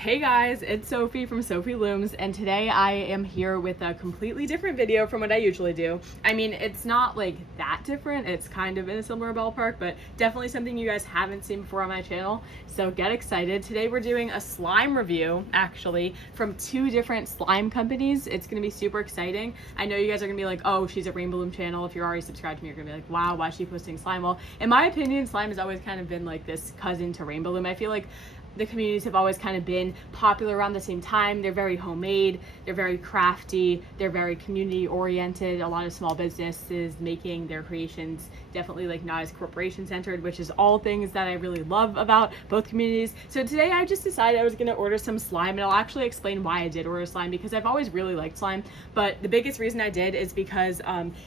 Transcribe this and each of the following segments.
Hey guys, it's Sophie from Sophie Looms, and today I am here with a completely different video from what I usually do. I mean, it's not like that different, it's kind of in a similar ballpark, but definitely something you guys haven't seen before on my channel, so get excited. Today we're doing a slime review, actually, from two different slime companies. It's gonna be super exciting. I know you guys are gonna be like, oh, she's a Rainbow Loom channel. If you're already subscribed to me, you're gonna be like, wow, why is she posting slime? Well, in my opinion, slime has always kind of been like this cousin to Rainbow Loom. I feel like the communities have always kind of been popular around the same time. They're very homemade, they're very crafty, they're very community oriented. A lot of small businesses making their creations, definitely like not as corporation centered, which is all things that I really love about both communities. So today I just decided I was gonna order some slime, and I'll actually explain why I did order slime, because I've always really liked slime, but the biggest reason I did is because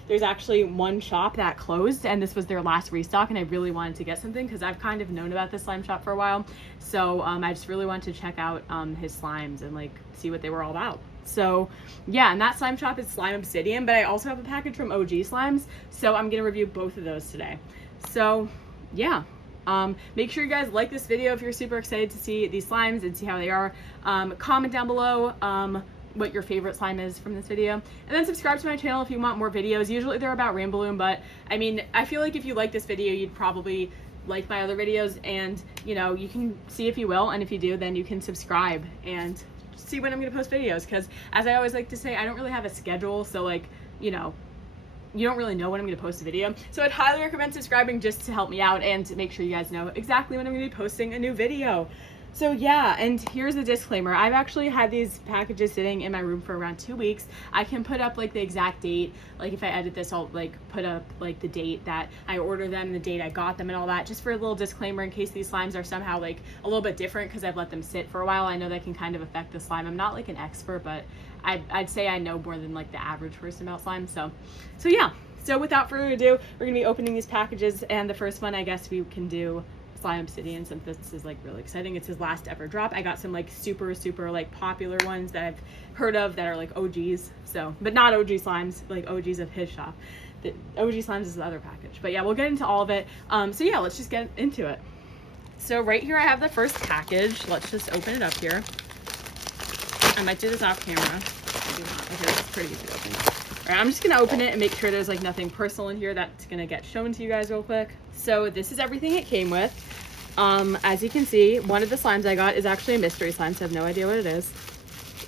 there's actually one shop that closed and this was their last restock, and I really wanted to get something because I've kind of known about this slime shop for a while. So I just really wanted to check out his slimes and like see what they were all about. So yeah, and that slime shop is Slime Obsidian, but I also have a package from OG Slimes, so I'm gonna review both of those today. So yeah, make sure you guys like this video if you're super excited to see these slimes and see how they are. Comment down below what your favorite slime is from this video, and then subscribe to my channel if you want more videos. Usually they're about Rainbow Loom, but I mean, I feel like if you like this video, you'd probably like my other videos, and you know, you can see if you will, and if you do, then you can subscribe and see when I'm gonna post videos, because as I always like to say, I don't really have a schedule, so like, you know, you don't really know when I'm gonna post a video. So I'd highly recommend subscribing just to help me out and to make sure you guys know exactly when I'm gonna be posting a new video. So yeah, and here's a disclaimer. I've actually had these packages sitting in my room for around 2 weeks. I can put up like the exact date. Like if I edit this, I'll like put up like the date that I ordered them, the date I got them, and all that, just for a little disclaimer in case these slimes are somehow like a little bit different because I've let them sit for a while. I know that can kind of affect the slime. I'm not like an expert, but I'd say I know more than like the average person about slime. So yeah. So without further ado, we're gonna be opening these packages, and the first one I guess we can do Slime Obsidian, since this is like really exciting. It's his last ever drop. I got some like super like popular ones that I've heard of that are like OGs, so, but not OG slimes, like OGs of his shop. The OG slimes is the other package, but yeah, we'll get into all of it. So yeah, let's just get into it. So right here I have the first package. Let's just open it up here. I might do this off camera. Maybe not. Okay, this is pretty easy to open. All right, I'm just gonna open it and make sure there's like nothing personal in here that's gonna get shown to you guys real quick. So this is everything it came with. As you can see, one of the slimes I got is actually a mystery slime, so I have no idea what it is.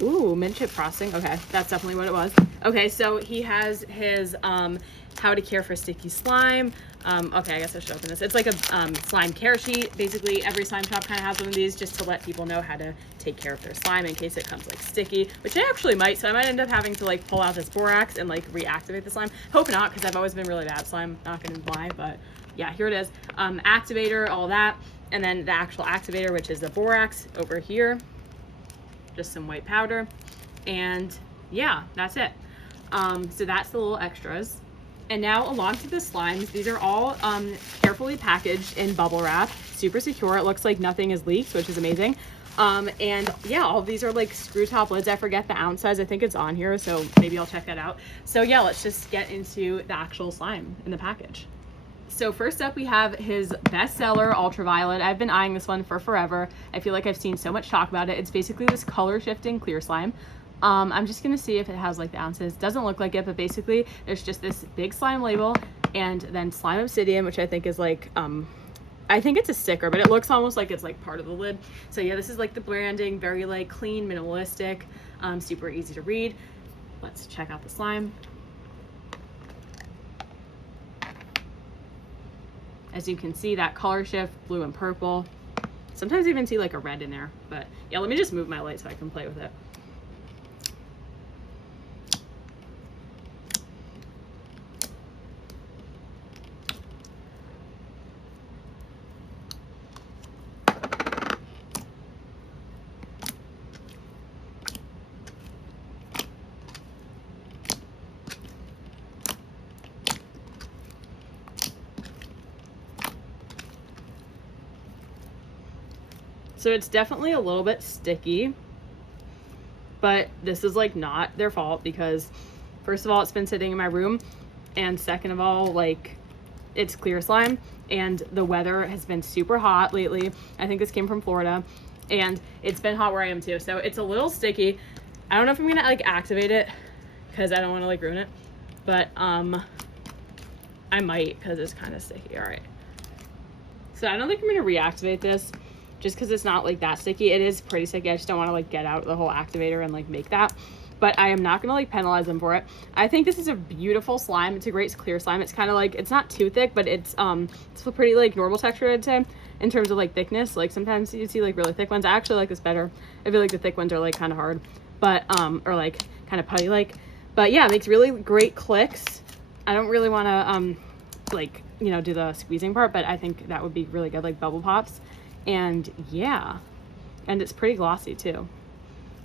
Ooh, mint chip frosting. Okay, that's definitely what it was. Okay, so he has his how to care for sticky slime. Okay, I guess I should open this. It's like a slime care sheet. Basically, every slime shop kind of has one of these just to let people know how to take care of their slime in case it comes like sticky, which I actually might. So I might end up having to like pull out this borax and like reactivate the slime. Hope not, because I've always been really bad at slime, not gonna lie, but yeah, here it is. Activator, all that. And then the actual activator, which is the borax over here. Just some white powder. And yeah, that's it. So that's the little extras. And now along to the slimes, these are all carefully packaged in bubble wrap, super secure. It looks like nothing is leaked, which is amazing. And yeah, all of these are like screw top lids. I forget the ounce size. I think it's on here, so maybe I'll check that out. So yeah, let's just get into the actual slime in the package. So first up, we have his bestseller, Ultraviolet. I've been eyeing this one for forever. I feel like I've seen so much talk about it. It's basically this color shifting clear slime. I'm just gonna see if it has like the ounces. Doesn't look like it, but basically there's just this big slime label and then Slime Obsidian, which I think is like, I think it's a sticker, but it looks almost like it's like part of the lid. So yeah, this is like the branding, very like clean, minimalistic, super easy to read. Let's check out the slime. As you can see, that color shift, blue and purple. Sometimes you even see like a red in there, but yeah, let me just move my light so I can play with it. So it's definitely a little bit sticky, but this is like not their fault, because first of all, it's been sitting in my room, and second of all, like, it's clear slime and the weather has been super hot lately. I think this came from Florida. and it's been hot where I am too, so it's a little sticky. I don't know if I'm gonna like activate it because I don't want to like ruin it, but I might because it's kind of sticky. All right, so I don't think I'm gonna reactivate this just because it's not like that sticky. It is pretty sticky. I just don't want to like get out the whole activator and like make that, but I am not gonna like penalize them for it. I think this is a beautiful slime. It's a great clear slime. It's kind of like, it's not too thick, but it's a pretty like normal texture, I'd say, in terms of like thickness. Like sometimes you see like really thick ones. I actually like this better. I feel like the thick ones are like kind of hard, but or like kind of putty like, but yeah, it makes really great clicks. I don't really want to like, you know, do the squeezing part, but I think that would be really good, like bubble pops. And yeah, and it's pretty glossy too,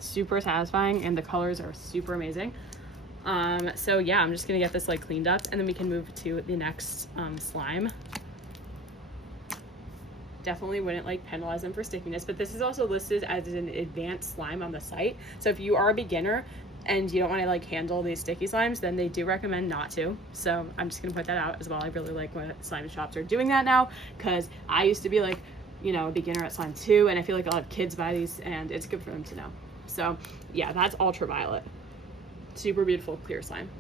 super satisfying, and the colors are super amazing. So yeah, I'm just gonna get this like cleaned up, and then we can move to the next slime. Definitely wouldn't like penalize them for stickiness, but this is also listed as an advanced slime on the site. So if you are a beginner and you don't want to like handle these sticky slimes, then they do recommend not to. So I'm just gonna put that out as well. I really like when slime shops are doing that now, because I used to be like, you know, a beginner at slime too, and I feel like a lot of kids buy these, and it's good for them to know. So yeah, that's ultraviolet, super beautiful clear slime.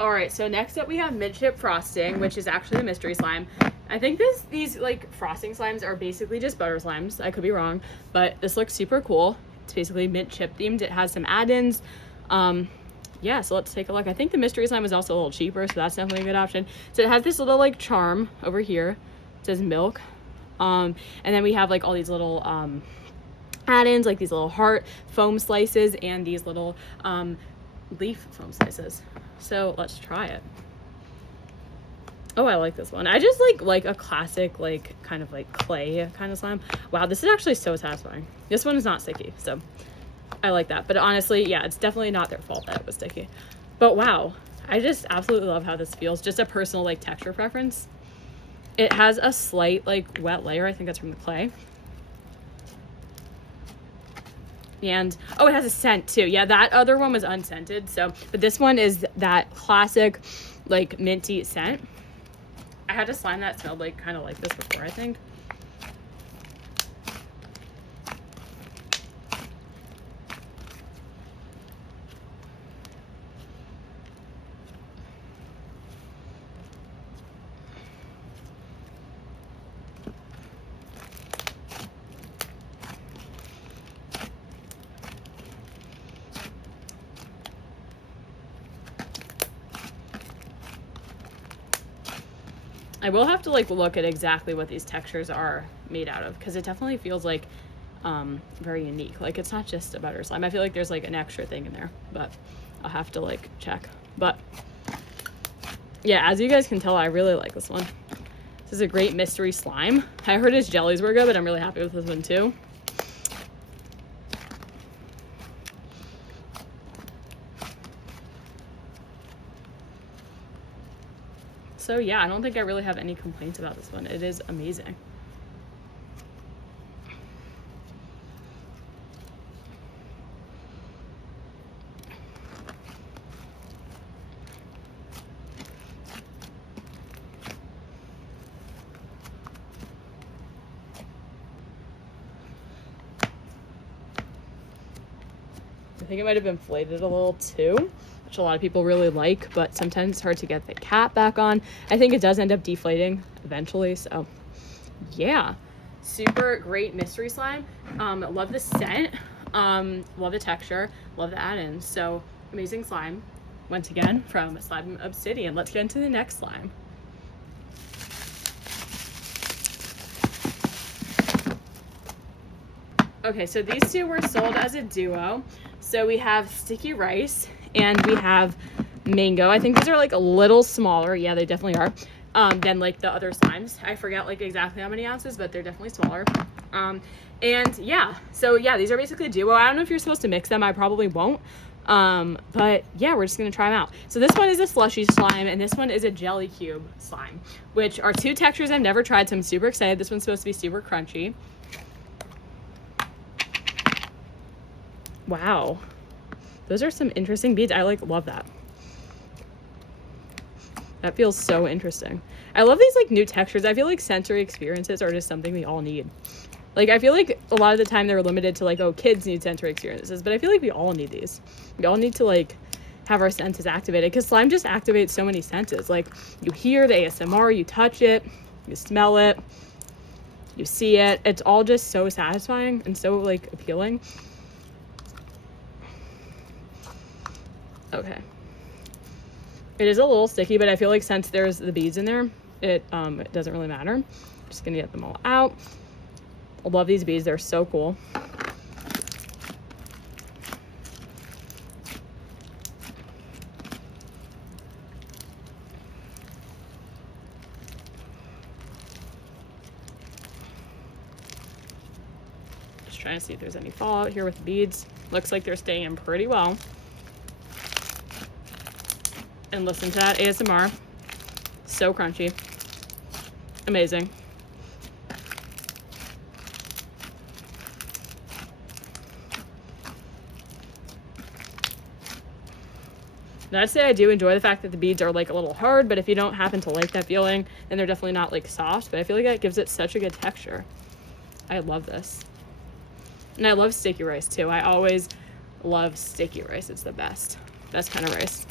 All right, so next up we have mint chip frosting, which is actually the mystery slime. I think these like frosting slimes are basically just butter slimes. I could be wrong, but this looks super cool. It's basically mint chip themed. It has some add-ins. Yeah, so let's take a look. I think the mystery slime is also a little cheaper, so that's definitely a good option. So it has this little like charm over here. It says milk. And then we have like all these little add-ins, like these little heart foam slices and these little leaf foam slices. So let's try it. Oh, I like this one. I just like a classic, like kind of like clay kind of slime. Wow, this is actually so satisfying. This one is not sticky, so I like that. But honestly, yeah, it's definitely not their fault that it was sticky. But wow, I just absolutely love how this feels. Just a personal like texture preference. It has a slight like wet layer. I think that's from the clay. And oh, it has a scent too. Yeah, that other one was unscented. So, but this one is that classic like minty scent. I had a slime that smelled like kind of like this before, I think. I will have to like look at exactly what these textures are made out of, because it definitely feels like very unique. Like it's not just a butter slime. I feel like there's like an extra thing in there, but I'll have to like check. But yeah, as you guys can tell, I really like this one. This is a great mystery slime. I heard his jellies were good, but I'm really happy with this one too. So yeah, I don't think I really have any complaints about this one. It is amazing. I think it might have been inflated a little too, which a lot of people really like, but sometimes it's hard to get the cap back on. I think it does end up deflating eventually, so yeah. Super great mystery slime. Love the scent, love the texture, love the add-ins. So amazing slime, once again, from Slime Obsidian. Let's get into the next slime. Okay, so these two were sold as a duo. So we have sticky rice and we have mango. I think these are like a little smaller. Yeah, they definitely are. Than like the other slimes. I forget like exactly how many ounces, but they're definitely smaller. And yeah, so yeah, these are basically a duo. I don't know if you're supposed to mix them. I probably won't. But yeah, we're just gonna try them out. So this one is a slushy slime and this one is a jelly cube slime, which are two textures I've never tried, so I'm super excited. This one's supposed to be super crunchy. Wow, those are some interesting beads. I like love that. That feels so interesting. I love these like new textures. I feel like sensory experiences are just something we all need. Like, I feel like a lot of the time they're limited to, like, oh, kids need sensory experiences, but I feel like we all need these. We all need to, like, have our senses activated, because slime just activates so many senses. Like, you hear the ASMR, you touch it, you smell it, you see it. It's all just so satisfying and so, like, appealing. Okay. It is a little sticky, but I feel like since there's the beads in there, it doesn't really matter. I'm just gonna get them all out. I love these beads, they're so cool. Just trying to see if there's any fallout here with the beads. Looks like they're staying in pretty well. And listen to that ASMR. So crunchy. Amazing. And I'd say I do enjoy the fact that the beads are like a little hard, but if you don't happen to like that feeling, then they're definitely not like soft, but I feel like that gives it such a good texture. I love this. And I love sticky rice too. I always love sticky rice. It's the best kind of rice.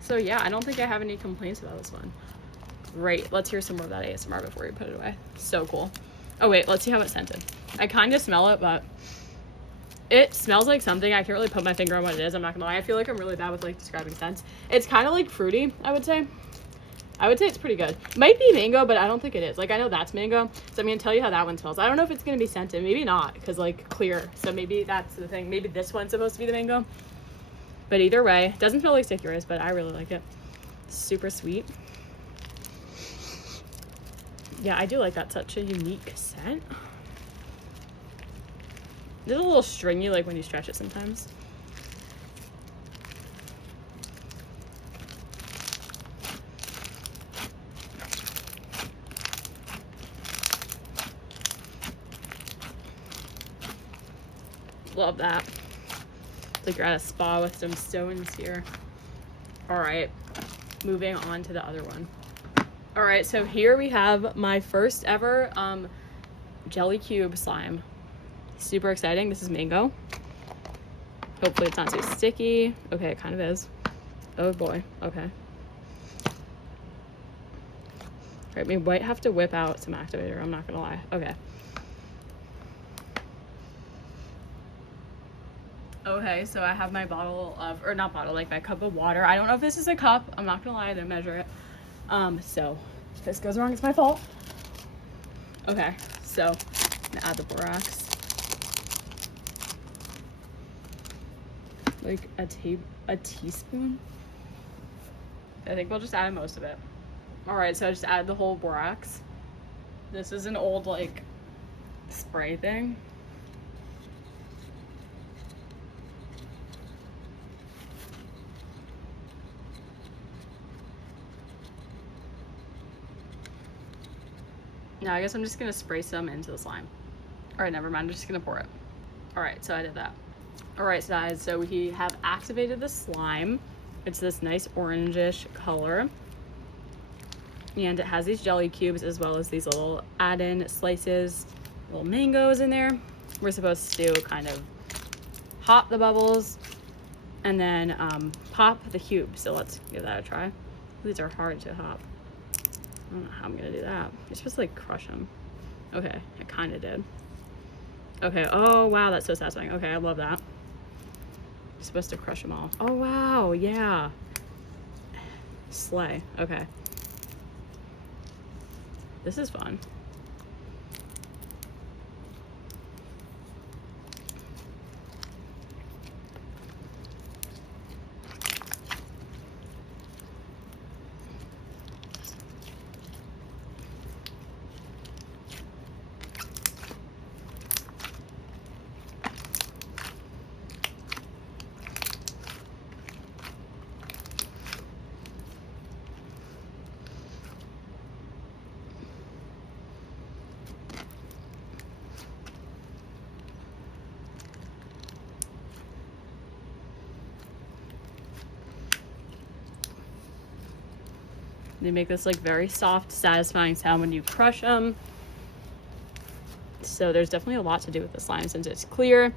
So yeah, I don't think I have any complaints about this one. Great. Let's hear some more of that ASMR before we put it away. So cool. Oh wait, let's see how it's scented. I kind of smell it, but it smells like something. I can't really put my finger on what it is. I'm not gonna lie. I feel like I'm really bad with like describing scents. It's kind of like fruity, I would say. I would say it's pretty good. Might be mango, but I don't think it is. Like, I know that's mango, so I'm gonna tell you how that one smells. I don't know if it's gonna be scented. Maybe not, because like clear. So maybe that's the thing. Maybe this one's supposed to be the mango. But either way, doesn't smell like sticky rice, but I really like it. Super sweet. Yeah, I do like that. Such a unique scent. It's a little stringy, like when you stretch it sometimes. Love that. It's like you're at a spa with some stones here. All right, moving on to the other one. All right, so here we have my first ever jelly cube slime. Super exciting. This is mango. Hopefully it's not too sticky. Okay, it kind of is. Oh boy, okay. All right, we might have to whip out some activator, I'm not gonna lie. Okay. Okay, so I have my bottle of, or not bottle, like my cup of water. I don't know if this is a cup. I'm not gonna lie, I didn't measure it. So if this goes wrong, it's my fault. Okay, so I'm gonna add the borax. Like a teaspoon. I think we'll just add most of it. All right, so I just add the whole borax. This is an old like spray thing. Now I guess I'm just gonna spray some into the slime. All right, never mind, I'm just gonna pour it. All right, so I did that. All right, so guys, so we have activated the slime. It's this nice orangish color. And it has these jelly cubes as well as these little add-in slices, little mangoes in there. We're supposed to kind of hop the bubbles and then pop the cube. So let's give that a try. These are hard to hop. I don't know how I'm gonna do that. You're supposed to like crush them. Okay, I kind of did. Okay, oh wow, that's so satisfying. Okay, I love that. You're supposed to crush them all. Oh wow, yeah. Slay, okay. This is fun. They make this like very soft, satisfying sound when you crush them. So there's definitely a lot to do with the slime since it's clear.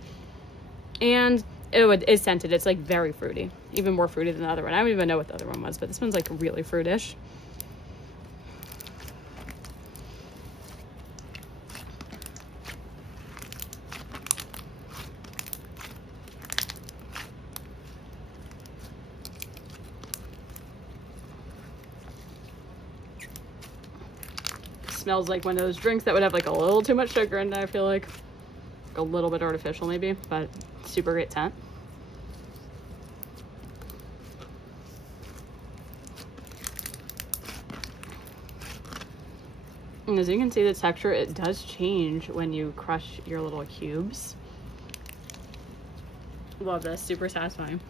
And it is scented. It's like very fruity, even more fruity than the other one. I don't even know what the other one was, but this one's like really fruitish. Smells like one of those drinks that would have like a little too much sugar in it. I feel like a little bit artificial maybe, but super great scent. And as you can see, the texture, it does change when you crush your little cubes. Love this, super satisfying.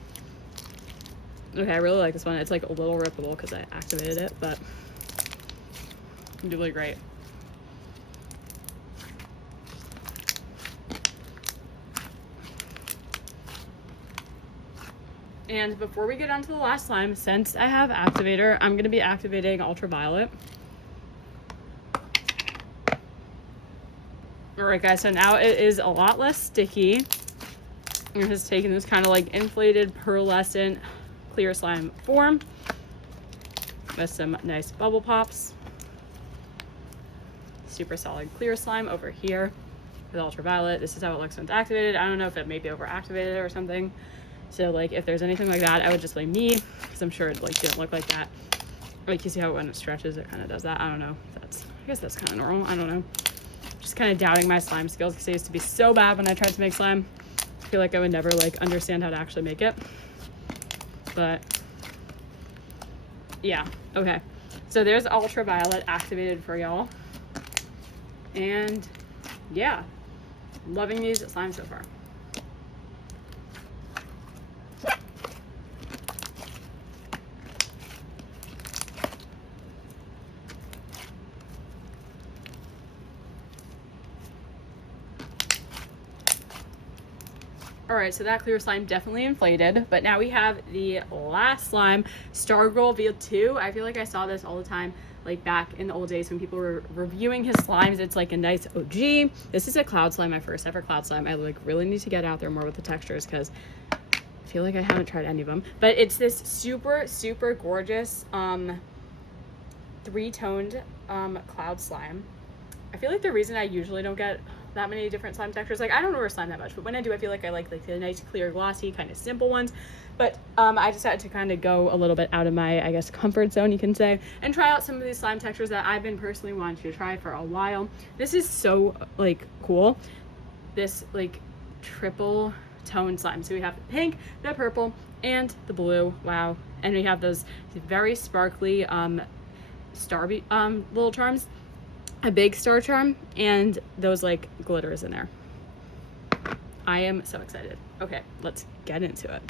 Okay, I really like this one. It's like a little rippable because I activated it, but really great. And before we get on to the last slime, since I have activator, I'm going to be activating ultraviolet. Alright guys, so now it is a lot less sticky. It has taken this kind of like inflated pearlescent clear slime form with some nice bubble pops. Super solid clear slime over here with ultraviolet. This is how it looks when it's activated. I don't know if it may be overactivated or something. So like if there's anything like that, I would just blame me because I'm sure it like didn't look like that. Like you see how when it stretches, it kind of does that. I don't know. I guess that's kind of normal. I don't know. Just kind of doubting my slime skills because I used to be so bad when I tried to make slime. I feel like I would never like understand how to actually make it. But yeah, okay. So there's ultraviolet activated for y'all. And yeah, loving these slimes so far. All right, so that clear slime definitely inflated, but now we have the last slime, Stargirl V2. I feel like I saw this all the time, like back in the old days when people were reviewing his slimes. It's like a nice OG. This is a cloud slime, my first ever cloud slime. I like really need to get out there more with the textures because I feel like I haven't tried any of them. But it's this super, super gorgeous three-toned cloud slime. I feel like the reason I usually don't get that many different slime textures, like I don't order slime that much, but when I do, I feel like I like the nice clear glossy kind of simple ones. But I decided to kind of go a little bit out of my, I guess, comfort zone, you can say, and try out some of these slime textures that I've been personally wanting to try for a while. This is so like cool, this like triple tone slime. So we have the pink, the purple, and the blue. Wow. And we have those very sparkly star little charms, a big star charm, and those like glitters in there. I am so excited. Okay, let's get into it.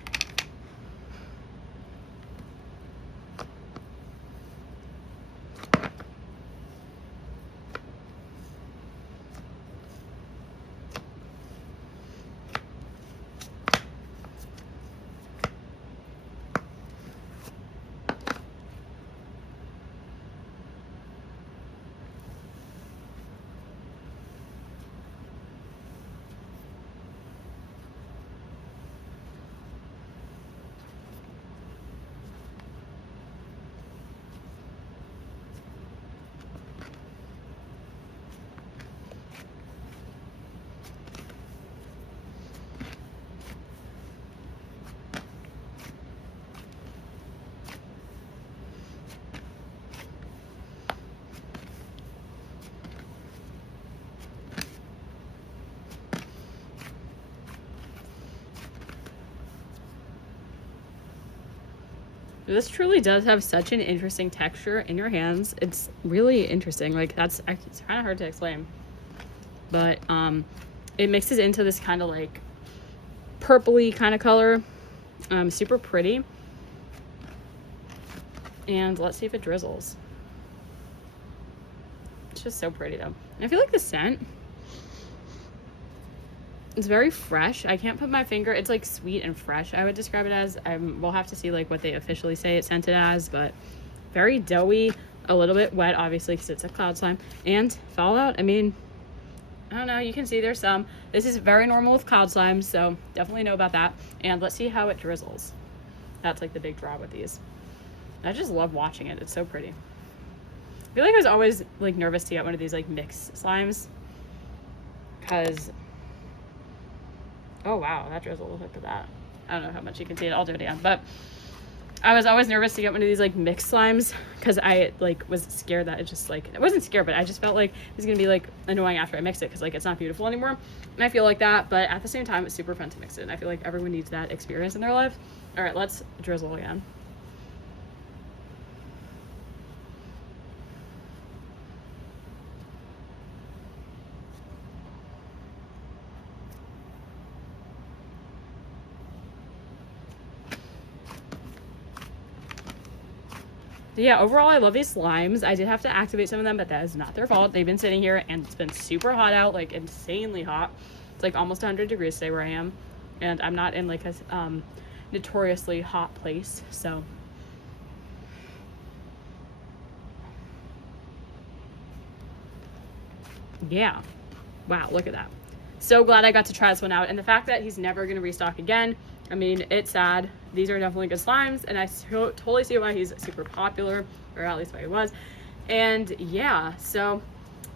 This truly does have such an interesting texture in your hands. It's really interesting. Like it's kind of hard to explain, but it mixes into this kind of like purpley kind of color. Super pretty. And let's see if it drizzles. It's just so pretty though. I feel like the scent, it's very fresh. I can't put my finger. It's like sweet and fresh, I would describe it as. We'll have to see like what they officially say it's scented as, but very doughy, a little bit wet, obviously, because it's a cloud slime. And fallout, I mean, I don't know, you can see there's some. This is very normal with cloud slimes, so definitely know about that. And let's see how it drizzles. That's like the big draw with these. I just love watching it. It's so pretty. I feel like I was always like nervous to get one of these like mixed slimes, because, oh wow, that drizzle, look at that. I don't know how much you can see it. I'll do it again. But I was always nervous to get one of these like mixed slimes, because I like was scared that it just like, I wasn't scared, but I just felt like it was gonna be like annoying after I mix it, because like it's not beautiful anymore. And I feel like that, but at the same time it's super fun to mix it, and I feel like everyone needs that experience in their life. All right, let's drizzle again. Yeah, overall I love these slimes. I did have to activate some of them, but that is not their fault. They've been sitting here and it's been super hot out, like insanely hot. It's like almost 100 degrees today where I am, and I'm not in like a notoriously hot place, so yeah. Wow, look at that. So glad I got to try this one out, and the fact that he's never going to restock again, I mean, it's sad. These are definitely good slimes, and I totally see why he's super popular, or at least why he was. And yeah, so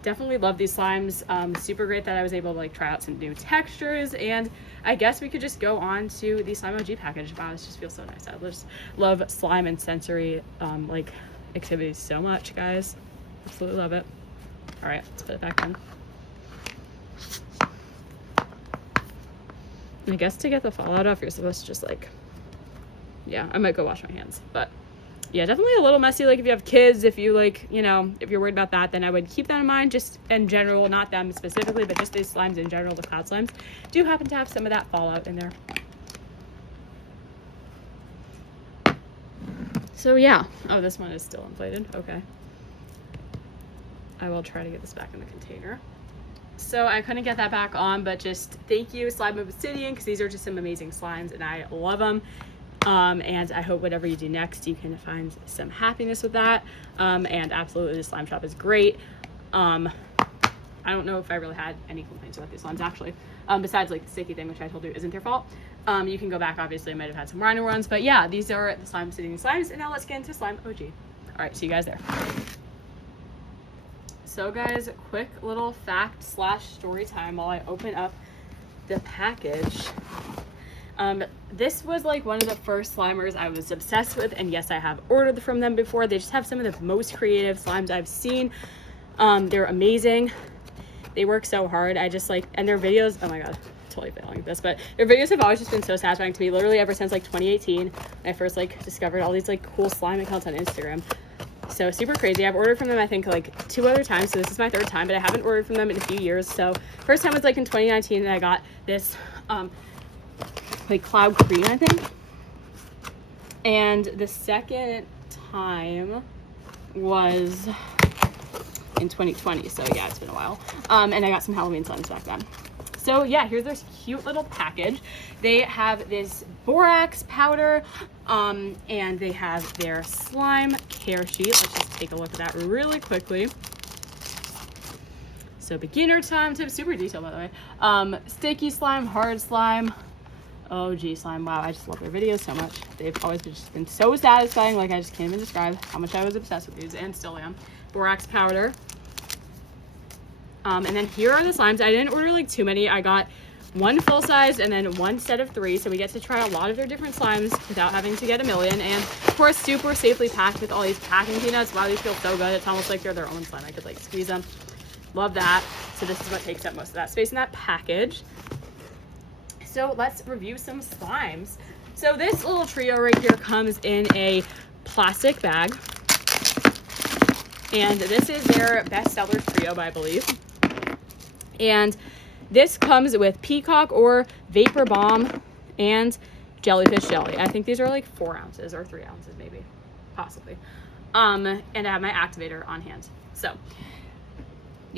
definitely love these slimes. Super great that I was able to like try out some new textures, and I guess we could just go on to the Slime OG package. Wow, this just feels so nice. I just love slime and sensory like activities so much, guys. Absolutely love it. All right, let's put it back in. I guess to get the fallout off, you're supposed to just like, yeah, I might go wash my hands, but yeah, definitely a little messy. Like if you have kids, if you like, you know, if you're worried about that, then I would keep that in mind. Just in general, not them specifically, but just these slimes in general, the cloud slimes do happen to have some of that fallout in there. So yeah, oh, this one is still inflated. Okay, I will try to get this back in the container. So I couldn't get that back on, but just thank you, Slime Obsidian, because these are just some amazing slimes and I love them. And I hope whatever you do next, you can find some happiness with that. And absolutely, the slime shop is great. I don't know if I really had any complaints about these slimes, actually, besides like the sticky thing, which I told you isn't their fault. You can go back, obviously I might have had some rhino runs, but yeah, these are the Slime Obsidian slimes. And now let's get into Slime OG. All right, see you guys there. So guys, quick little fact / story time while I open up the package. This was like one of the first Slimers I was obsessed with, and yes, I have ordered from them before. They just have some of the most creative slimes I've seen. They're amazing. They work so hard. I just like, and their videos, oh my god, totally failing at this, but their videos have always just been so satisfying to me, literally ever since like 2018. I first like discovered all these like cool slime accounts on Instagram. So super crazy. I've ordered from them I think like 2 other times, so this is my 3rd time, but I haven't ordered from them in a few years. So first time was like in 2019, and I got this like cloud cream, I think. And the second time was in 2020, so yeah, it's been a while. And I got some Halloween slimes back then. So yeah, here's this cute little package. They have this borax powder, and they have their slime care sheet. Let's just take a look at that really quickly. So beginner time tips, super detailed by the way. Sticky slime, hard slime, OG slime. Wow, I just love their videos so much. They've always just been so satisfying. Like I just can't even describe how much I was obsessed with these, and still am. Borax powder. And then here are the slimes. I didn't order like too many. I got 1 full size and then 1 set of 3. So we get to try a lot of their different slimes without having to get a million. And of course, super safely packed with all these packing peanuts. Wow, these feel so good. It's almost like they're their own slime. I could like squeeze them. Love that. So this is what takes up most of that space in that package. So let's review some slimes. So this little trio right here comes in a plastic bag. And this is their bestseller trio, I believe. And this comes with peacock or vapor bomb and jellyfish jelly. I think these are like 4 ounces or 3 ounces maybe, possibly. And I have my activator on hand. So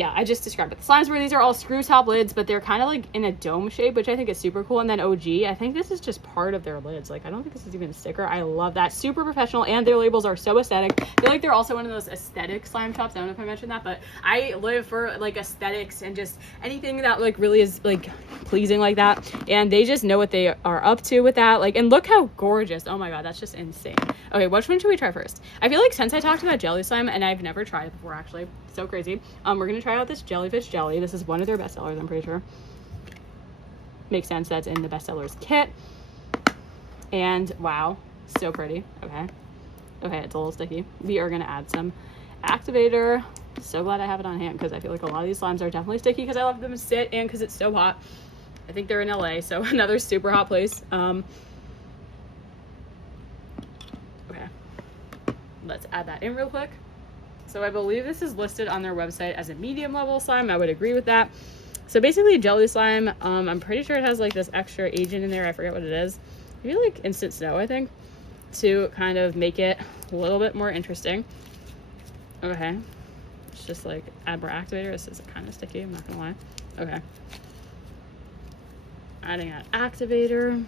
yeah, I just described it. The slimes were, these are all screw top lids, but they're kind of like in a dome shape, which I think is super cool. And then OG, I think this is just part of their lids. Like, I don't think this is even a sticker. I love that. Super professional, and their labels are so aesthetic. I feel like they're also one of those aesthetic slime shops. I don't know if I mentioned that, but I live for like aesthetics and just anything that like really is like pleasing like that. And they just know what they are up to with that. Like, and look how gorgeous. Oh my God, that's just insane. Okay, which one should we try first? I feel like since I talked about jelly slime, and I've never tried it before actually, so crazy. We're gonna try out this jellyfish jelly. This is one of their best sellers, I'm pretty sure. Makes sense, that's in the bestsellers kit. And wow, so pretty. Okay, it's a little sticky. We are gonna add some activator. So glad I have it on hand, because I feel like a lot of these slimes are definitely sticky because I love them to sit and because it's so hot. I think they're in LA, so another super hot place. Okay, let's add that in real quick. So I believe this is listed on their website as a medium level slime. I would agree with that. So basically a jelly slime, I'm pretty sure it has like this extra agent in there. I forget what it is. Maybe like instant snow, I think, to kind of make it a little bit more interesting. Okay, it's just like add more activator. This is kind of sticky, I'm not gonna lie. Okay, adding an activator.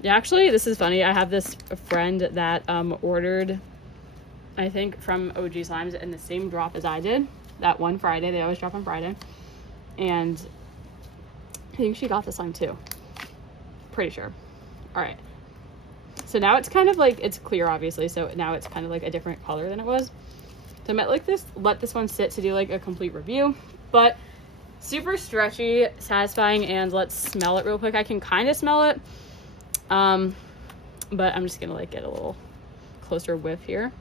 Yeah, actually, this is funny. I have this friend that ordered, I think, from OG Slimes in the same drop as I did. That one Friday. They always drop on Friday. And I think she got the slime too. Pretty sure. All right. So now it's kind of like, it's clear, obviously. So now it's kind of like a different color than it was. So I might like this, let this one sit to do like a complete review. But super stretchy, satisfying, and let's smell it real quick. I can kind of smell it. But I'm just gonna like get a little closer whiff here.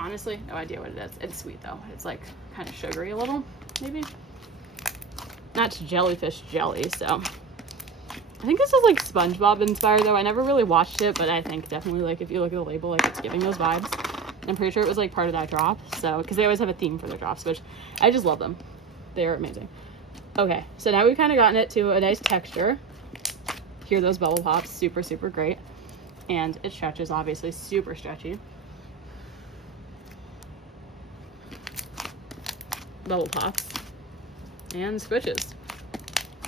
Honestly, no idea what it is. It's sweet though. It's like kind of sugary a little, maybe. Not jellyfish jelly, so. I think this is like SpongeBob inspired though. I never really watched it, but I think definitely like if you look at the label, like it's giving those vibes. I'm pretty sure it was like part of that drop. So, because they always have a theme for their drops, which I just love them. They're amazing. Okay, so now we've kind of gotten it to a nice texture. Hear those bubble pops, super, super great. And it stretches, obviously, super stretchy. Bubble pops. And squishes.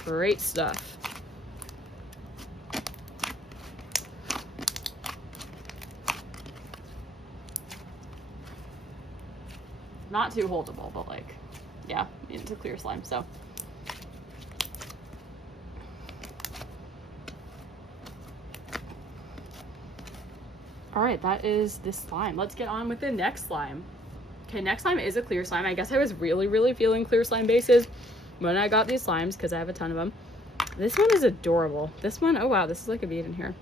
Great stuff. Not too holdable, but like, yeah, it's a clear slime, so. All right, that is this slime. Let's get on with the next slime. Okay, next slime is a clear slime. I guess I was really, really feeling clear slime bases when I got these slimes because I have a ton of them. This one is adorable. This one, oh wow, this is like a bead in here.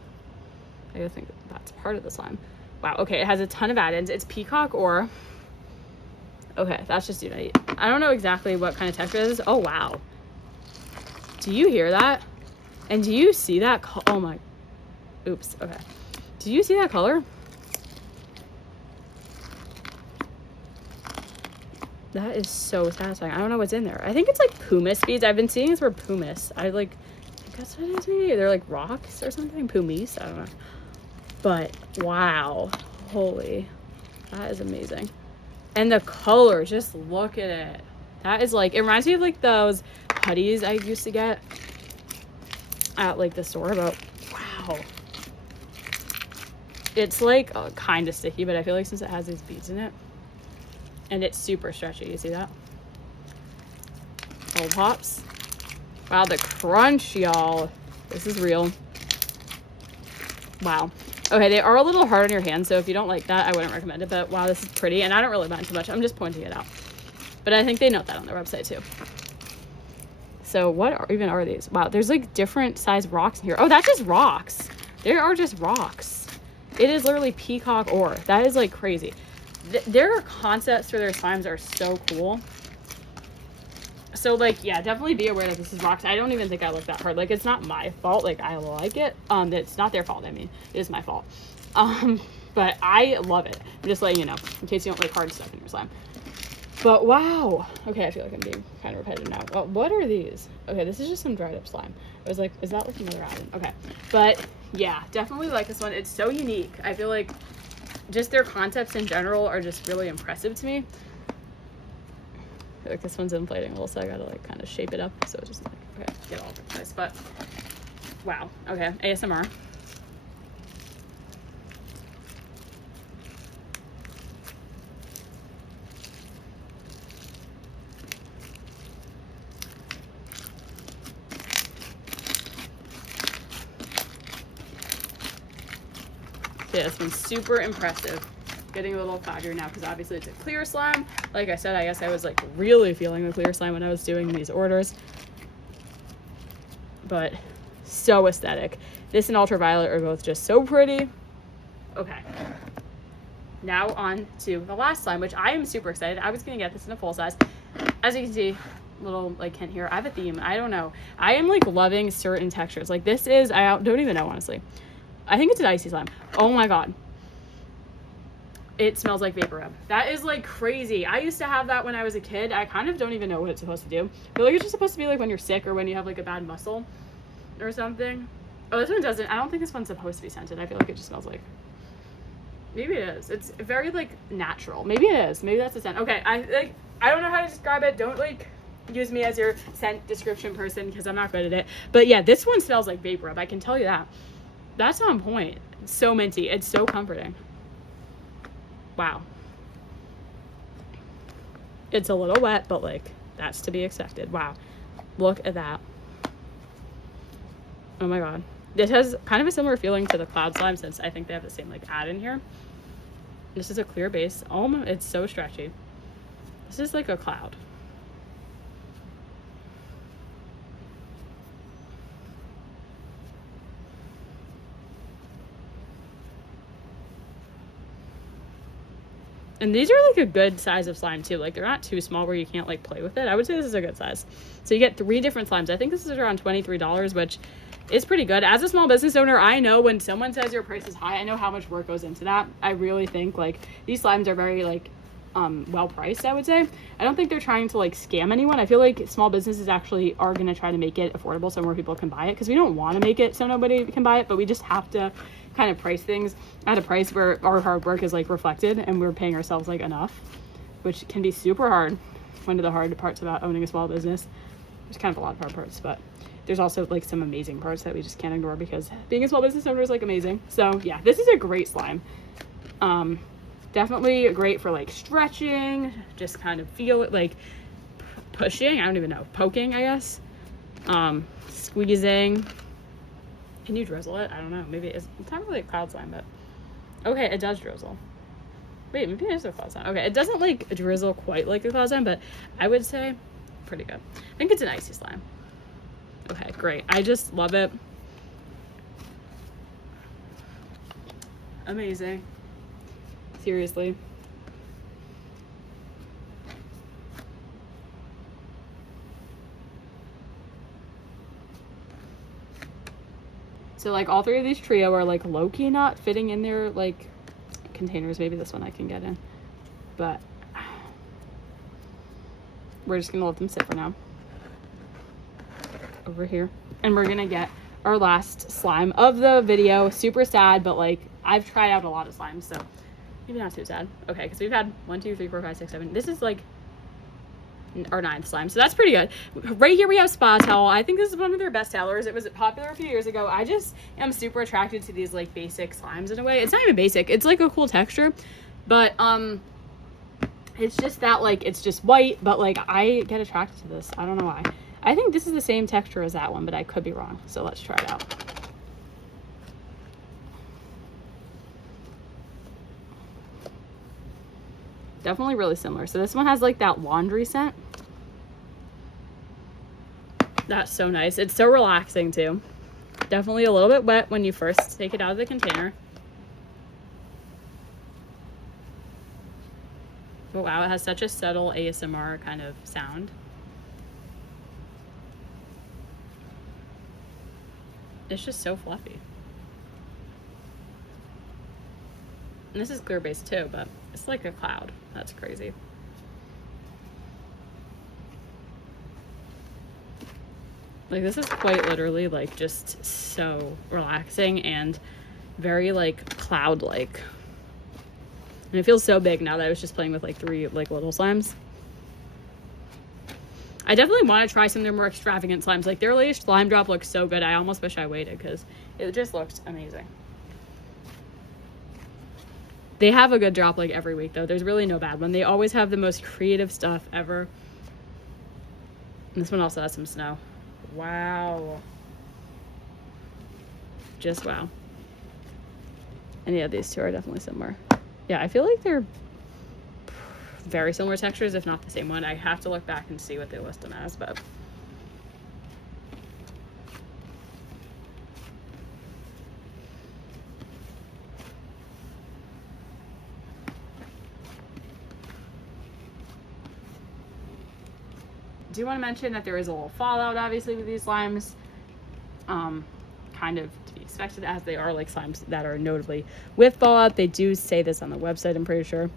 I think that's part of the slime. Wow, okay, it has a ton of add-ins. It's peacock ore. Okay, that's just unite. I don't know exactly what kind of texture this is. Oh wow. Do you hear that? And do you see that? Oh my, oops, okay. Do you see that color? That is so satisfying. I don't know what's in there. I think it's like pumice beads. I've been seeing this word pumice. I guess what it is maybe. They're like rocks or something. Pumice. I don't know. But wow. Holy. That is amazing. And the color, just look at it. That is like, it reminds me of like those putties I used to get at like the store, but wow. It's like kind of sticky, but I feel like since it has these beads in it, and it's super stretchy, you see that? Little pops. Wow, the crunch, y'all. This is real. Wow. Okay, they are a little hard on your hands, so if you don't like that, I wouldn't recommend it, but wow, this is pretty, and I don't really mind too much. I'm just pointing it out. But I think they note that on their website, too. So what even are these? Wow, there's like different size rocks in here. Oh, that's just rocks. There are just rocks. It is literally peacock ore. That is like crazy. Their concepts for their slimes are so cool. So like, yeah, definitely be aware that this is rocks. I don't even think I looked that hard. Like, it's not my fault. Like, I like it. It's not their fault. I mean, it is my fault. But I love it. I'm just letting you know in case you don't like hard stuff in your slime. But wow. Okay, I feel like I'm being kind of repetitive now. Well, what are these? Okay, this is just some dried up slime. I was like, is that like another add-in? Okay, but yeah, definitely like this one. It's so unique. I feel like just their concepts in general are just really impressive to me. Like this one's inflating a little, so I gotta like kind of shape it up so it just like, okay, get all over the place. But wow, okay, ASMR. Yeah, this one's super impressive. Getting a little cloudier now because obviously it's a clear slime. Like I said, I guess I was like really feeling the clear slime when I was doing these orders. But so aesthetic. This and ultraviolet are both just so pretty. Okay. Now on to the last slime, which I am super excited. I was gonna get this in a full size. As you can see, little like hint here, I have a theme. I don't know. I am like loving certain textures. Like this is, I don't even know honestly. I think it's an icy slime. Oh my god. It smells like vapor rub. That is like crazy. I used to have that when I was a kid. I kind of don't even know what it's supposed to do. I feel like it's just supposed to be like when you're sick or when you have like a bad muscle or something. Oh, this one doesn't. I don't think this one's supposed to be scented. I feel like it just smells like, maybe it is. It's very like natural. Maybe it is. Maybe that's a scent. Okay, I don't know how to describe it. Don't like use me as your scent description person because I'm not good at it. But yeah, this one smells like vapor rub. I can tell you that. That's on point. It's so minty. It's so comforting. Wow. It's a little wet, but like that's to be expected. Wow. Look at that. Oh my god. This has kind of a similar feeling to the cloud slime since I think they have the same like add in here. This is a clear base. Oh, it's so stretchy. This is like a cloud. And these are like a good size of slime too. Like they're not too small where you can't like play with it. I would say this is a good size. So you get 3 different slimes. I think this is around $23, which is pretty good. As a small business owner, I know when someone says your price is high, I know how much work goes into that. I really think like these slimes are very like well priced, I would say. I don't think they're trying to like scam anyone. I feel like small businesses actually are going to try to make it affordable so more people can buy it because we don't want to make it so nobody can buy it, but we just have to kind of price things at a price where our hard work is like reflected and we're paying ourselves like enough, which can be super hard. One of the hard parts about owning a small business. There's kind of a lot of hard parts, but there's also like some amazing parts that we just can't ignore because being a small business owner is like amazing. So yeah, this is a great slime. Definitely great for like stretching, just kind of feel it like pushing, I don't even know, poking, I guess. Squeezing. Can you drizzle it? I don't know. Maybe it's not really a cloud slime, but okay, it does drizzle. Wait, maybe it is a cloud slime. Okay, it doesn't like drizzle quite like a cloud slime, but I would say pretty good. I think it's an icy slime. Okay, great. I just love it. Amazing. Seriously. So like all 3 of these trio are like low-key not fitting in their like containers. Maybe this one I can get in, but we're just gonna let them sit for now. Over here, and we're gonna get our last slime of the video. Super sad, but like I've tried out a lot of slimes, so maybe not too sad. Okay, because we've had 1, 2, 3, 4, 5, 6, 7. This is like our 9th slime, so that's pretty good. Right here we have Spa Towel. I think this is one of their best sellers. It was popular a few years ago. I just am super attracted to these like basic slimes in a way. It's not even basic, it's like a cool texture, but it's just that like it's just white, but like I get attracted to this. I don't know why. I think this is the same texture as that one, but I could be wrong, so let's try it out. Definitely really similar. So this one has like that laundry scent. That's so nice. It's so relaxing too. Definitely a little bit wet when you first take it out of the container. But wow, it has such a subtle ASMR kind of sound. It's just so fluffy. And this is clear base too, but it's like a cloud. That's crazy. Like this is quite literally like just so relaxing and very like cloud-like. And it feels so big now that I was just playing with like 3 like little slimes. I definitely want to try some of their more extravagant slimes. Like their latest slime drop looks so good. I almost wish I waited because it just looks amazing. They have a good drop like every week though. There's really no bad one. They always have the most creative stuff ever. And this one also has some snow. Wow. Just wow. And yeah, these two are definitely similar. Yeah, I feel like they're very similar textures, if not the same one. I have to look back and see what they list them as, but I do want to mention that there is a little fallout obviously with these slimes. Kind of to be expected as they are like slimes that are notably with fallout. They do say this on the website, I'm pretty sure.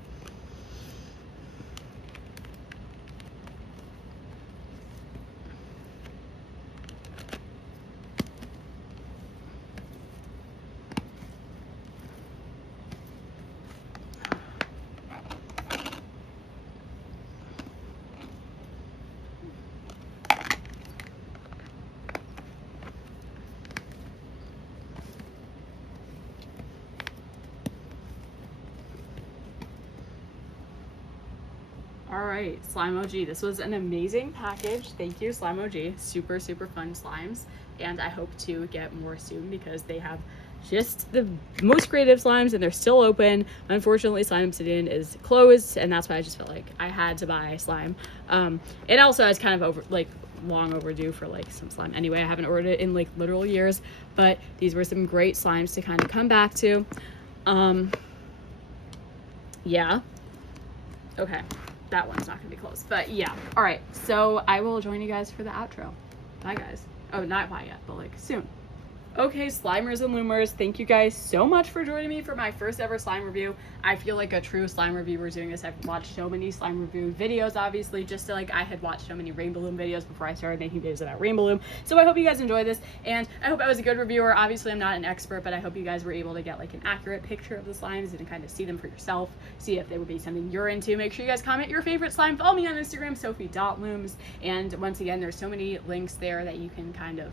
All right, Slime OG. This was an amazing package. Thank you, Slime OG. Super, super fun slimes. And I hope to get more soon because they have just the most creative slimes and they're still open. Unfortunately, Slime Obsidian is closed and that's why I just felt like I had to buy slime. It also is kind of long overdue for like some slime. Anyway, I haven't ordered it in like literal years, but these were some great slimes to kind of come back to. Yeah. Okay. That one's not gonna be close, but yeah. All right, so I will join you guys for the outro. Bye guys. Oh, not bye yet, but like soon. Okay, Slimers and Loomers, thank you guys so much for joining me for my first ever slime review. I feel like a true slime reviewer doing this. I've watched so many slime review videos, obviously, just like I had watched so many Rainbow Loom videos before I started making videos about Rainbow Loom. So I hope you guys enjoy this, and I hope I was a good reviewer. Obviously, I'm not an expert, but I hope you guys were able to get like an accurate picture of the slimes and kind of see them for yourself, see if they would be something you're into. Make sure you guys comment your favorite slime. Follow me on Instagram, Sophie.Looms, and once again, there's so many links there that you can kind of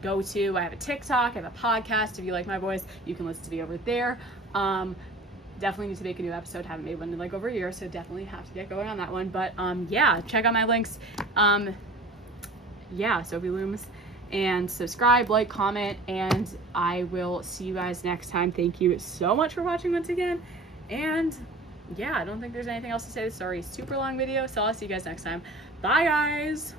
go to. I have a TikTok, I have a podcast. If you like my voice, you can listen to me over there. Definitely need to make a new episode. Haven't made one in like over a year, so definitely have to get going on that one. But yeah, check out my links. Yeah, Sophie Looms, and subscribe, like, comment, and I will see you guys next time. Thank you so much for watching once again. And yeah, I don't think there's anything else to say. This is already a super long video, so I'll see you guys next time. Bye guys.